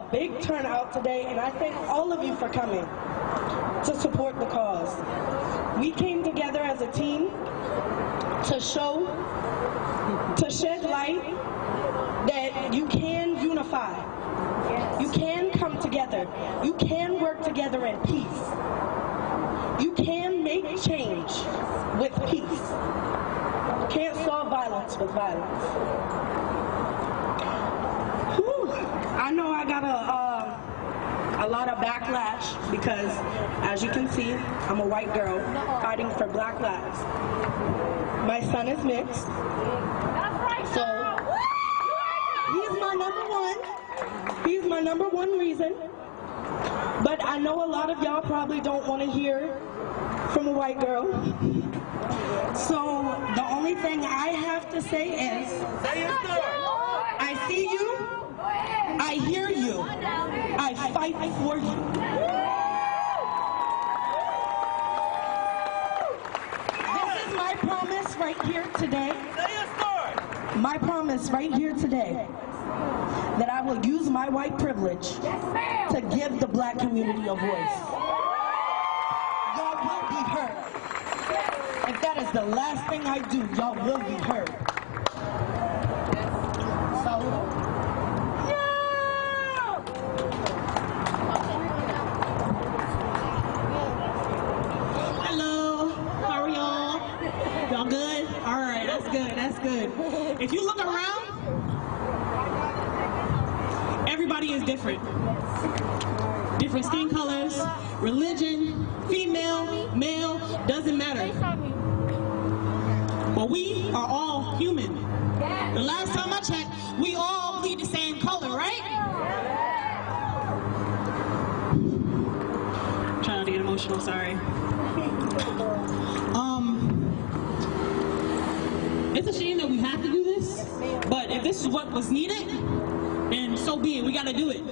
a big turnout today, and I thank all of you for coming to support the cause. We came together as a team to shed light that you can unify. You can come together. You can work together in peace. You can make change with peace. You can't solve violence with violence. Whew. I know I got a lot of backlash because, as you can see, I'm a white girl fighting for black lives. My son is mixed, so he's my number one. He's my number one reason. But I know a lot of y'all probably don't want to hear from a white girl. So the only thing I have to say is, I see you, I hear you, I fight for you. This is my promise right here today. My promise right here today, that I will use my white privilege to give the black community a voice. Y'all will be heard. If that is the last thing I do, y'all will be heard. So, hello, how are y'all? Y'all good? All right, that's good, that's good. If you look around, everybody is different. Different skin colors, religion, female, male, doesn't matter. But we are all human. The last time I checked, we all bleed the same color, right? I'm trying not to get emotional, sorry. It's a shame that we have to do this, but if this is what was needed, then so be it, we gotta do it.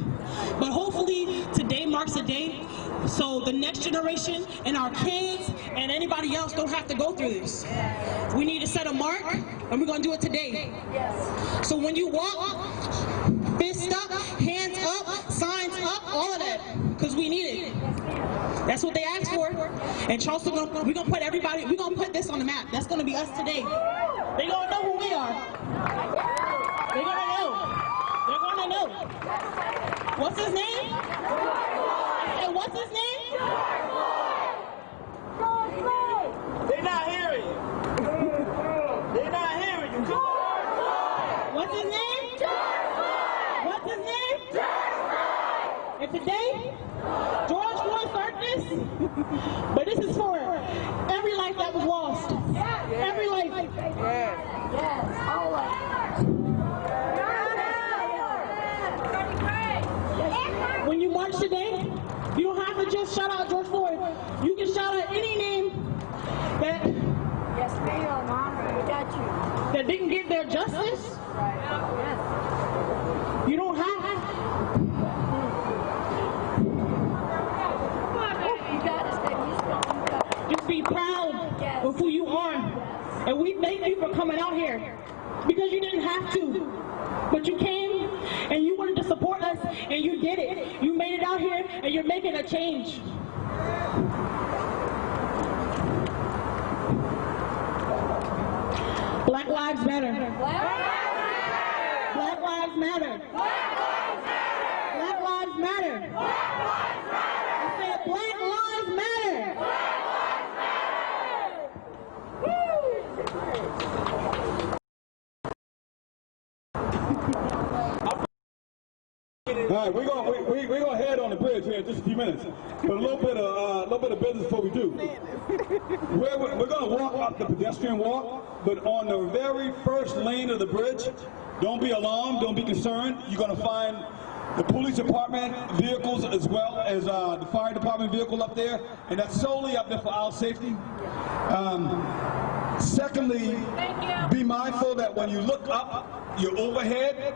But hopefully today marks a day so the next generation and our kids and anybody else don't have to go through this. We need to set a mark, and we're gonna do it today. So when you walk, fist up, hands up, signs up, all of that, because we need it. That's what they asked for. And Charleston, we're gonna put everybody, we're gonna put this on the map. That's gonna be us today. They gonna know who we are. They're gonna know. They're gonna know. What's his name? I said, what's his name? They're not hearing you. They're not hearing you. What's his name? What's his name? And today, George Floyd started this, but this is for every life that was lost. Every life. Yes, all life. When you march today, you don't have to just shout out George Floyd. You can shout out any name that Yes, ma'am. We got you. that didn't get their justice. Right. Yes. You don't have You got us, baby. You got us. just be proud of who you are. And we thank you for coming out here because you didn't have to, but you came and you wanted to support us and you did it. You made it out here and you're making a change. Black Lives Matter. Black Lives Matter. Black Lives Matter. I said Black Lives Matter. All right, we're gonna head on the bridge here in just a few minutes, but a little bit of business before we do. We're gonna walk up the pedestrian walk, but on the very first lane of the bridge, don't be alarmed, don't be concerned. You're gonna find the police department vehicles as well as the fire department vehicle up there, and that's solely up there for our safety. Secondly, be mindful that when you look up your overhead,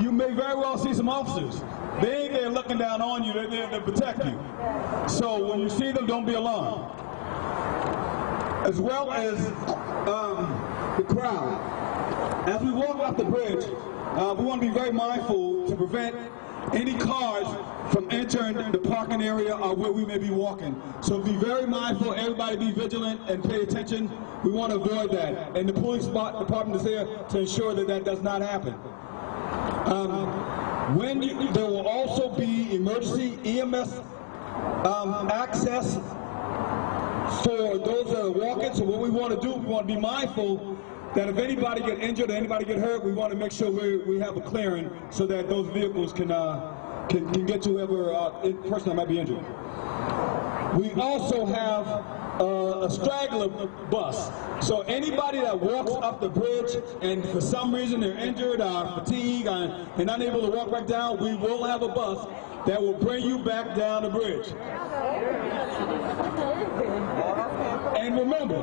you may very well see some officers. They ain't there looking down on you, they're there to protect you. So when you see them, don't be alarmed. As well as the crowd. As we walk up the bridge, we want to be very mindful to prevent any cars from entering the parking area or where we may be walking. So be very mindful, everybody be vigilant and pay attention. We want to avoid that. And the police department is there to ensure that that does not happen. There will also be emergency EMS access for those that are walking. So what we want to do, we want to be mindful that if anybody get injured or anybody get hurt, we want to make sure we have a clearing so that those vehicles can get to whoever person that might be injured. We also have a straggler bus. So anybody that walks up the bridge and for some reason they're injured or fatigued and unable to walk back down, we will have a bus that will bring you back down the bridge. And remember,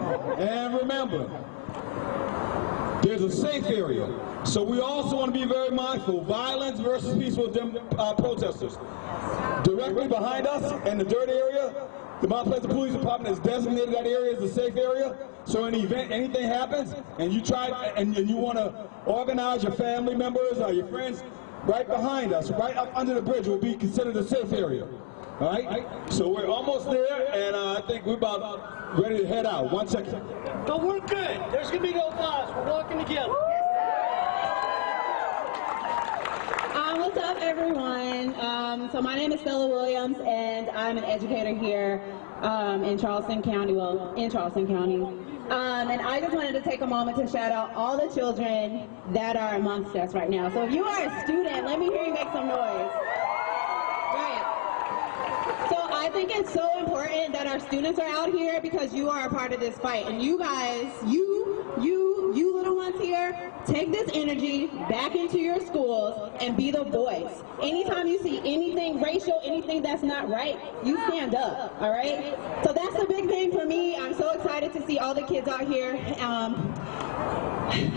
there's a safe area. So we also want to be very mindful. Violence versus peaceful protesters. Directly behind us in the dirt area, the Mount Pleasant Police Department has designated that area as a safe area. So in the event anything happens and you want to organize your family members or your friends, right behind us, right up under the bridge will be considered a safe area. All right? So we're almost there, and I think we're about ready to head out. 1 second. But we're good. There's going to be no bus. We're walking together. What's up, everyone? So my name is Stella Williams, and I'm an educator here in Charleston County, and I just wanted to take a moment to shout out all the children that are amongst us right now. So if you are a student, let me hear you make some noise. Right. So I think it's so important that our students are out here because you are a part of this fight. And you guys, you little ones here, take this energy back into your schools and be the voice. Anytime you see anything racial, anything that's not right, you stand up, all right? So that's the big thing for me. I'm so excited to see all the kids out here.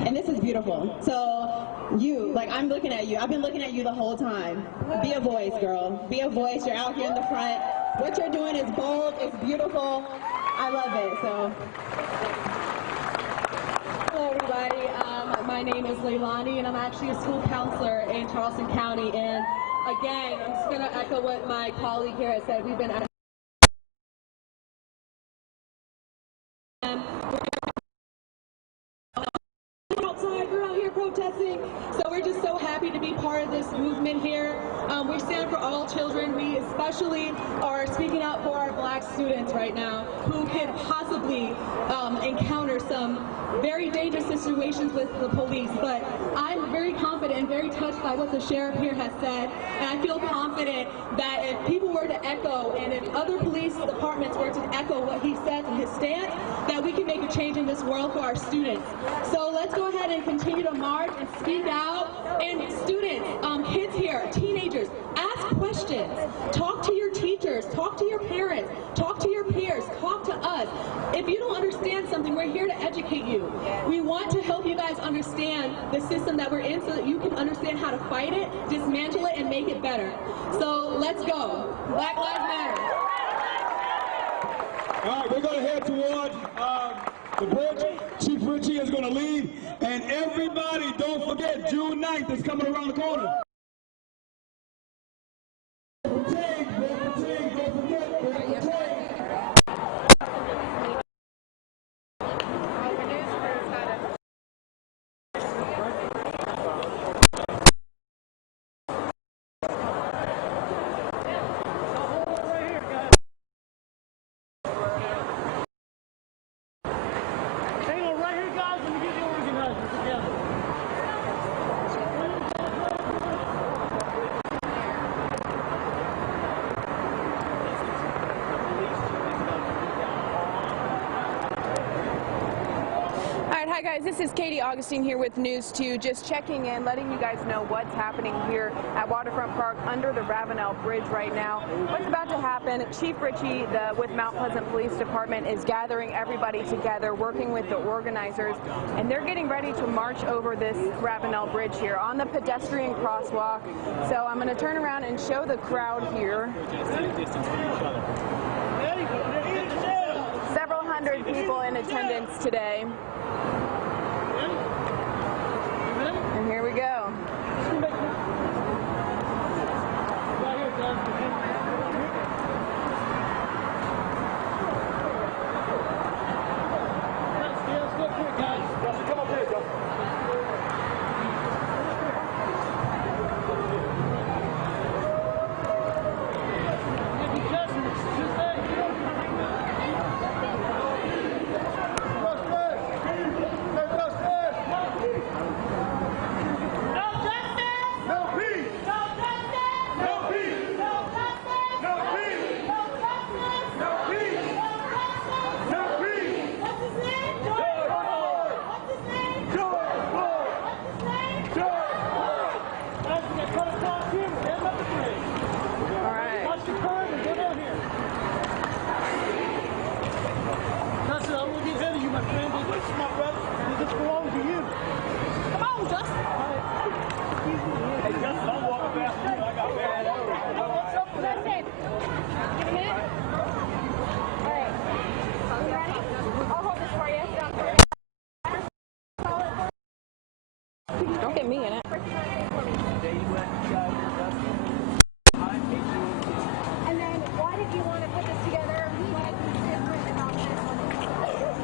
And this is beautiful. So I'm looking at you. I've been looking at you the whole time. Be a voice, girl. Be a voice. You're out here in the front. What you're doing is bold. It's beautiful. I love it. So. Hello, everybody. My name is Leilani, and I'm actually a school counselor in Charleston County. And again, I'm just going to echo what my colleague here has said. We've been outside, we're out here protesting, so we're just so happy to be part of this movement here. We stand for all children. We especially are speaking out for our black students right now who could possibly encounter some very dangerous situations with the police, but I'm very confident and very touched by what the sheriff here has said, and I feel confident that if people were to echo and if other police departments were to echo what he said and his stance, that we can make a change in this world for our students. So let's go ahead and continue to march and speak out. And students, kids here, teenagers, ask questions. Talk to your teachers, talk to your parents, talk to your peers, talk to us. If you don't understand something, we're here to educate you. We want to help you guys understand the system that we're in so that you can understand how to fight it, dismantle it, and make it better. So let's go. Black Lives Matter. All right, we're going to head towards the bridge. Chief Richie is going to lead. And everybody, don't forget, June 9th is coming around the corner. Hi guys, this is Katie Augustine here with News 2, just checking in, letting you guys know what's happening here at Waterfront Park under the Ravenel Bridge right now. What's about to happen, Chief Richie with Mount Pleasant Police Department is gathering everybody together, working with the organizers, and they're getting ready to march over this Ravenel Bridge here on the pedestrian crosswalk. So I'm going to turn around and show the crowd here. Several hundred people in attendance today. And here we go. Don't get me in it. And then why did you want to put this together? What is different about this?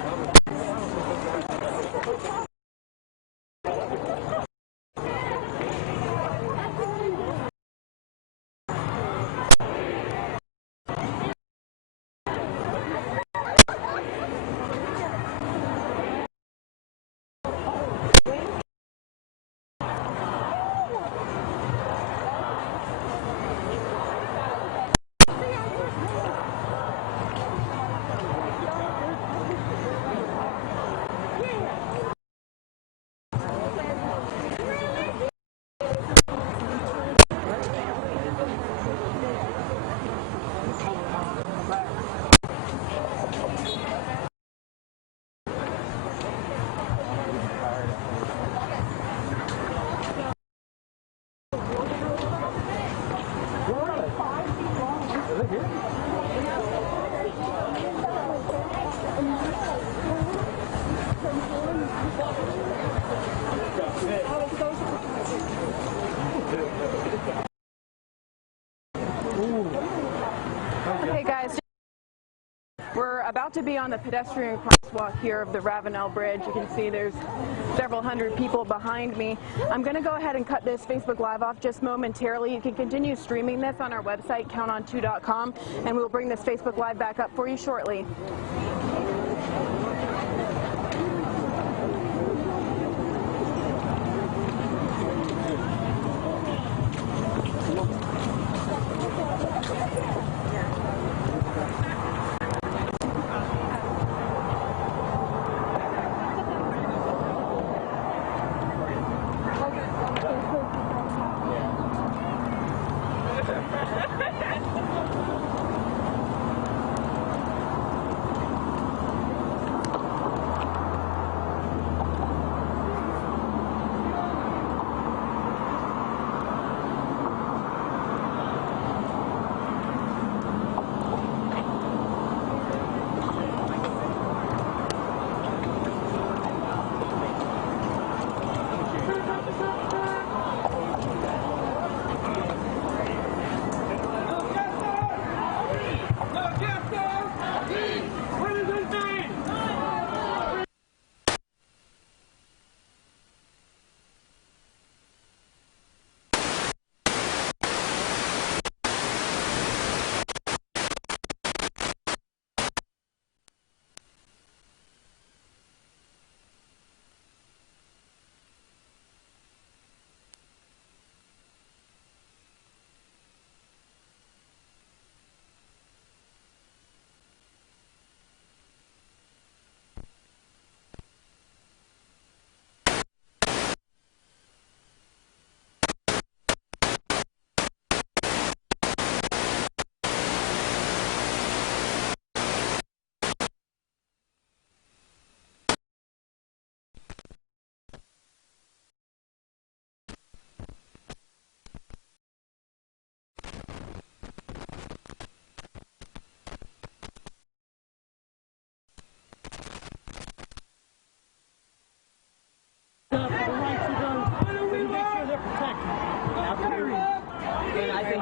Okay, guys. We're about to be on the pedestrian crosswalk here of the Ravenel Bridge. You can see there's several hundred people behind me. I'm going to go ahead and cut this Facebook Live off just momentarily. You can continue streaming this on our website, counton2.com, and we'll bring this Facebook Live back up for you shortly.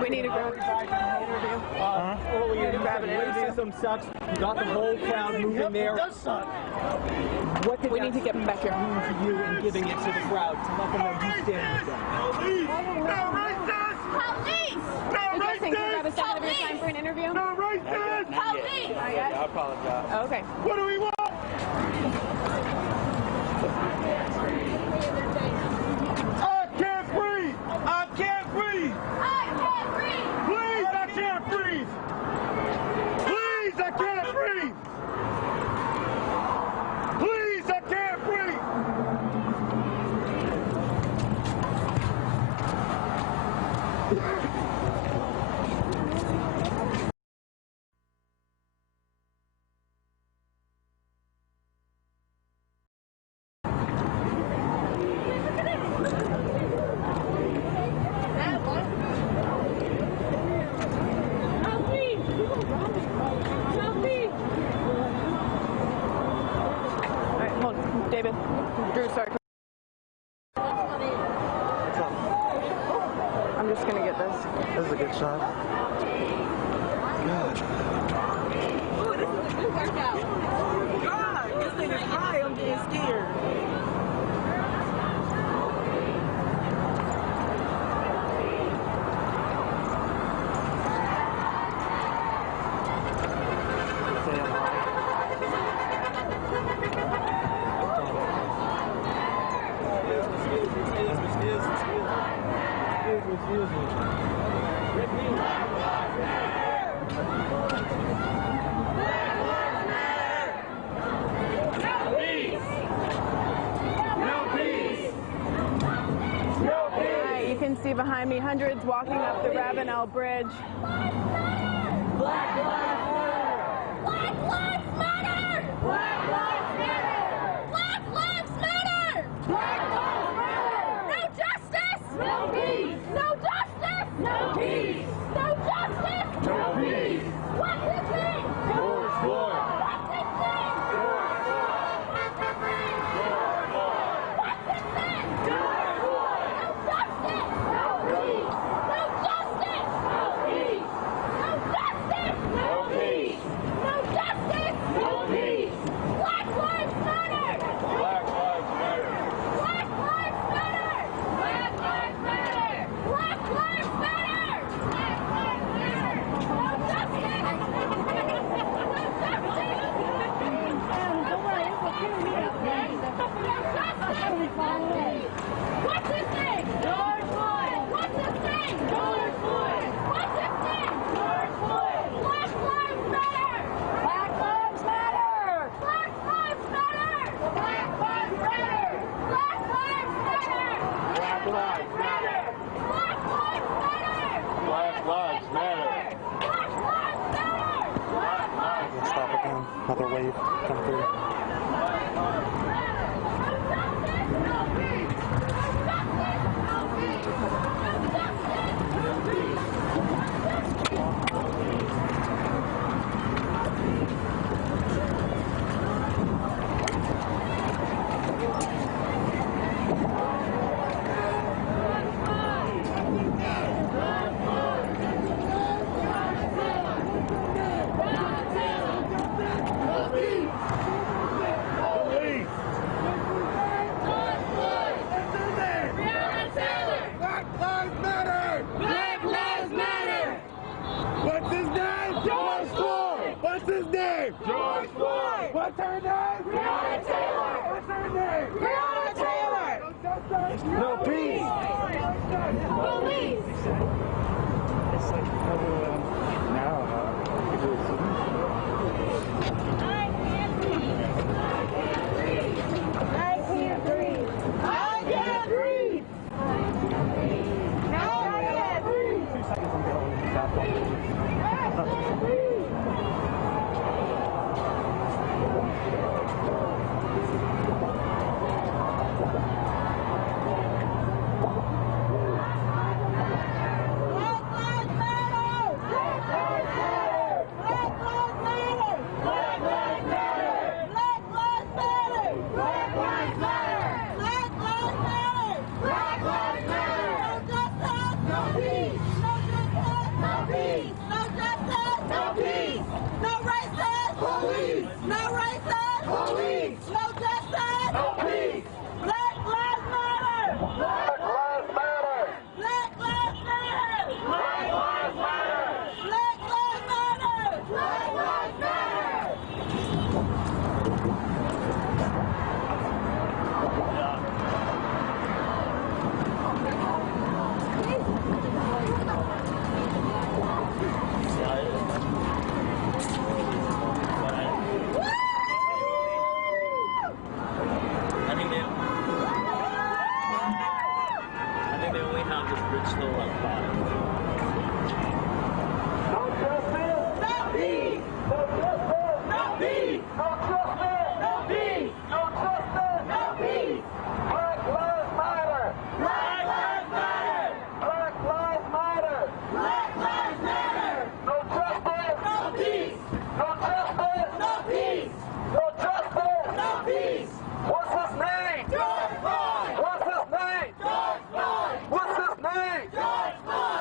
We need to grab an interview. Racism sucks. You got the whole crowd moving there. It does suck. What did We need to get back here. mean to you in giving it to the crowd to let them know you stand with them? Police! No racist! Police! No Can you grab a racist! second of your time for an interview? No racist! Police! Not yet? I apologize. Oh, okay. What do we want? I can't breathe! I can't breathe! I can't breathe! Please, I can't breathe! Please, I can't breathe! Please, I can't breathe! just going to get this. This is a good shot. God. Ooh, this is a good workout. God, this thing is high. I'm getting scared. You can see behind me hundreds walking up the Ravenel Bridge. Black lives matter! Black lives matter! Black lives matter! Black lives matter! Black lives matter! No justice! No peace! No justice! No peace! No justice! No peace! What's his name? George Floyd! What's his name? George Floyd! What's his name? George Floyd! What's his name? George Floyd! No justice! No peace! No justice! No peace! No justice! No peace! No justice! No peace! Black lives matter! Black lives matter! Black lives matter! Black lives matter! Black lives matter! Black lives matter! No justice! No justice! What's his name? George Floyd! What's his name? George Floyd! What's his name? George Floyd! Black lives matter! Black lives matter! Black lives matter! Black lives matter! Black lives matter! Black lives matter! Black lives matter! Black lives matter! Black lives matter! Black lives matter! Stop again. Another wave come through. George Floyd! What's her name? Breonna Taylor! What's her name? Breonna Taylor! No peace! Police! It's like now. I can't breathe! I can't breathe! I can't breathe! No, I can't breathe! 2 seconds I'm going. I can't breathe! What's his name? George Floyd! What's his name? George Floyd!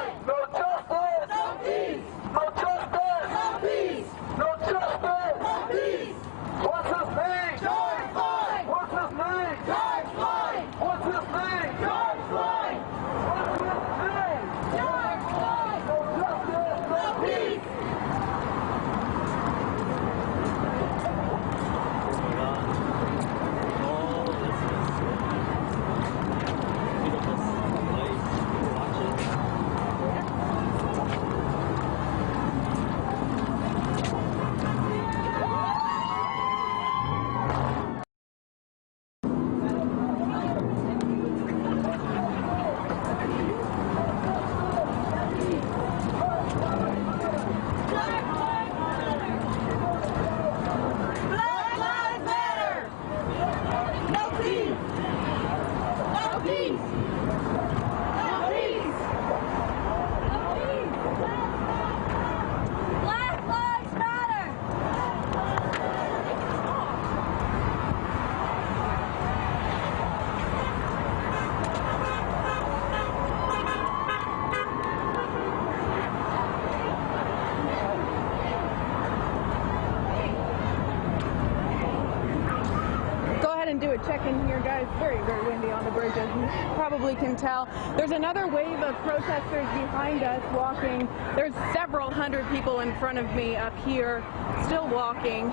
check in here, guys. Very, very windy on the bridge, as you probably can tell. There's another wave of protesters behind us walking. There's several hundred people in front of me up here, still walking.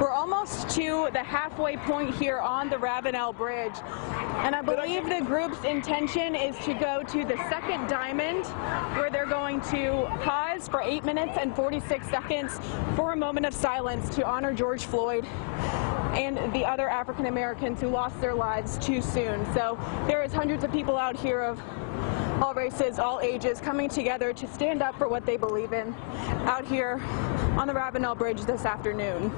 We're almost to the halfway point here on the Ravenel Bridge, and I believe the group's intention is to go to the second diamond, where they're going to pause for 8 minutes and 46 seconds for a moment of silence to honor George Floyd and the other African Americans who lost their lives too soon. So there is hundreds of people out here of all races, all ages, coming together to stand up for what they believe in out here on the Ravenel Bridge this afternoon.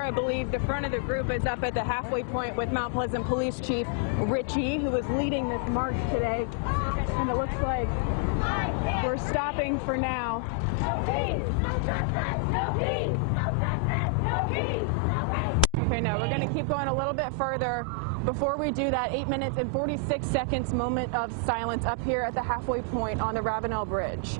I believe the front of the group is up at the halfway point with Mount Pleasant Police Chief Richie, who is leading this march today. And it looks like we're stopping for now. Okay, now we're going to keep going a little bit further before we do that 8 minutes and 46 seconds moment of silence up here at the halfway point on the Ravenel Bridge.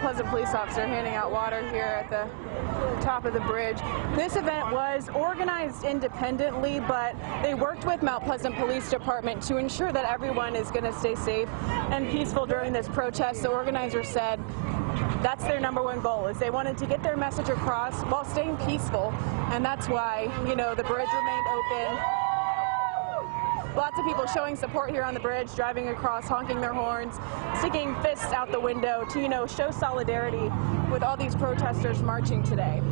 Pleasant police officer handing out water here at the top of the bridge. This event was organized independently, but they worked with Mount Pleasant Police Department to ensure that everyone is going to stay safe and peaceful during this protest. The organizers said that's their #1 goal, is they wanted to get their message across while staying peaceful, and that's why, you know, the bridge remained open. Lots of people showing support here on the bridge, driving across, honking their horns, sticking fists out the window to, you know, show solidarity with all these protesters marching today.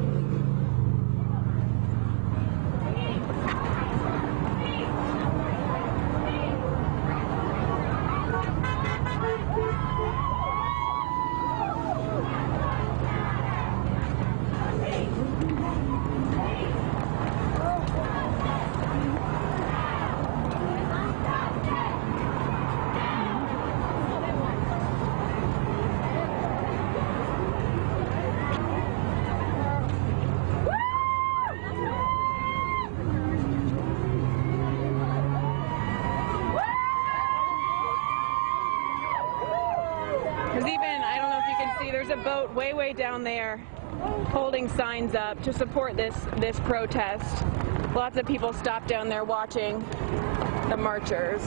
There's even, I don't know if you can see, there's a boat way down there holding signs up to support this protest. Lots of people stopped down there watching the marchers.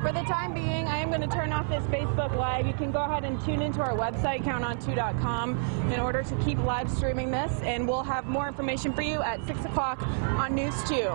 For the time being, I am going to turn off this Facebook Live. You can go ahead and tune into our website, counton2.com, in order to keep live streaming this, and we'll have more information for you at 6 o'clock on News 2.